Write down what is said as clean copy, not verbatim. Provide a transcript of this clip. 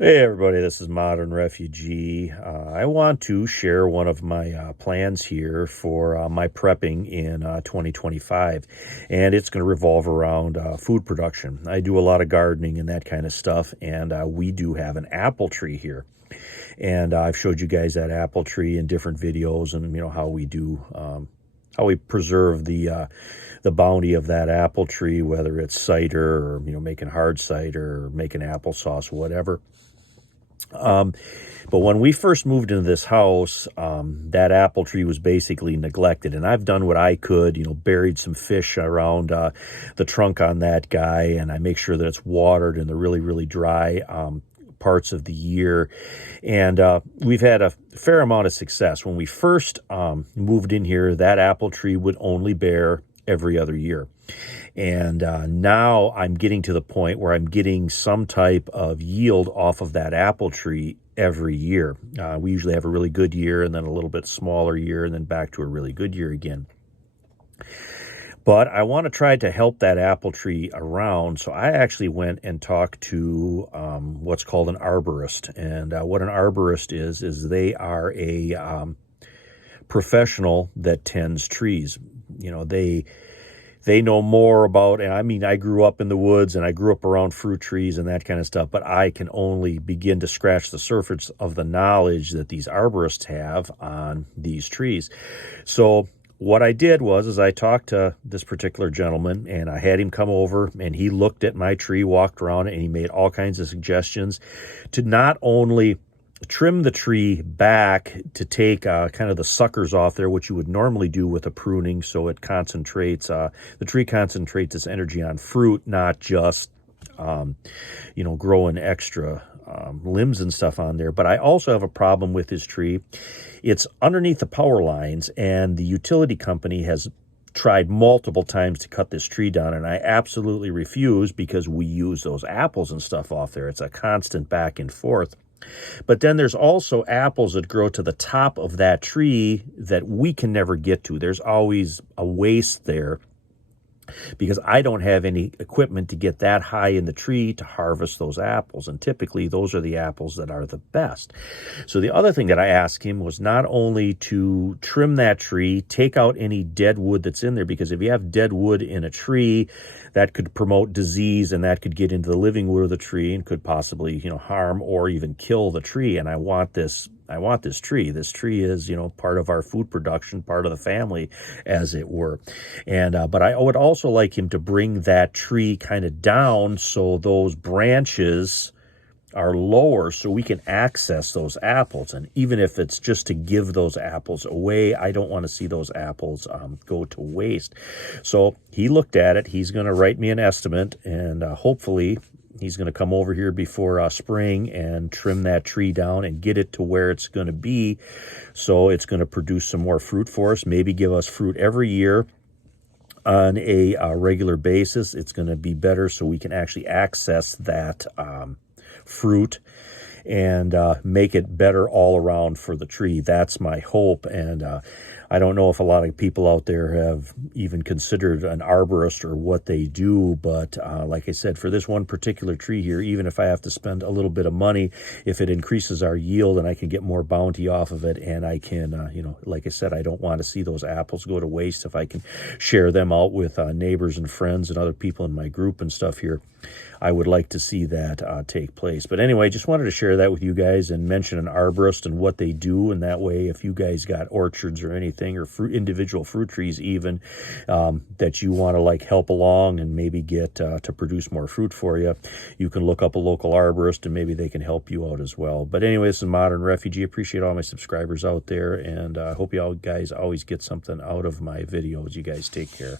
Hey everybody, this is Modern Refugee. I want to share one of my plans here for my prepping in 2025, and it's going to revolve around food production. I do a lot of gardening and that kind of stuff, and we do have an apple tree here. And I've showed you guys that apple tree in different videos, and how we do, how we preserve the bounty of that apple tree, whether it's cider or making hard cider or making applesauce, whatever. But when we first moved into this house, that apple tree was basically neglected. And I've done what I could, buried some fish around the trunk on that guy. And I make sure that it's watered in the really, really dry parts of the year. And we've had a fair amount of success. When we first moved in here, that apple tree would only bear every other year. And now I'm getting to the point where I'm getting some type of yield off of that apple tree every year. We usually have a really good year and then a little bit smaller year and then back to a really good year again. But I want to try to help that apple tree around. So I actually went and talked to what's called an arborist. And what an arborist is they are a professional that tends trees. They know more about, and I grew up in the woods and I grew up around fruit trees and that kind of stuff, but I can only begin to scratch the surface of the knowledge that these arborists have on these trees. So what I did was I talked to this particular gentleman and I had him come over and he looked at my tree, walked around it, and he made all kinds of suggestions to not only trim the tree back to take kind of the suckers off there, which you would normally do with a pruning, so it concentrates, the tree concentrates its energy on fruit, not just, growing extra limbs and stuff on there. But I also have a problem with this tree. It's underneath the power lines, and the utility company has tried multiple times to cut this tree down, and I absolutely refuse because we use those apples and stuff off there. It's a constant back and forth. But then there's also apples that grow to the top of that tree that we can never get to. There's always a waste there because I don't have any equipment to get that high in the tree to harvest those apples. And typically those are the apples that are the best. So the other thing that I asked him was not only to trim that tree, take out any dead wood that's in there, because if you have dead wood in a tree, that could promote disease and that could get into the living wood of the tree and could possibly, harm or even kill the tree. And I want this tree. This tree is, part of our food production, part of the family, as it were. And but I would also like him to bring that tree kind of down so those branches are lower so we can access those apples. And even if it's just to give those apples away, I don't want to see those apples go to waste. So he looked at it. He's going to write me an estimate, and hopefully he's going to come over here before spring and trim that tree down and get it to where it's going to be. So it's going to produce some more fruit for us, maybe give us fruit every year on a regular basis. It's going to be better so we can actually access that fruit and make it better all around for the tree. That's my hope. And I don't know if a lot of people out there have even considered an arborist or what they do, but like I said, for this one particular tree here, even if I have to spend a little bit of money, if it increases our yield and I can get more bounty off of it, and I can, like I said, I don't want to see those apples go to waste. If I can share them out with neighbors and friends and other people in my group and stuff here, I would like to see that take place. But anyway, just wanted to share that with you guys and mention an arborist and what they do. And that way, if you guys got orchards or anything, or individual fruit trees even, that you want to help along and maybe get to produce more fruit for you, you can look up a local arborist and maybe they can help you out as well. But anyway, this is Modern Refugee. Appreciate all my subscribers out there, and I hope you all guys always get something out of my videos. You guys take care.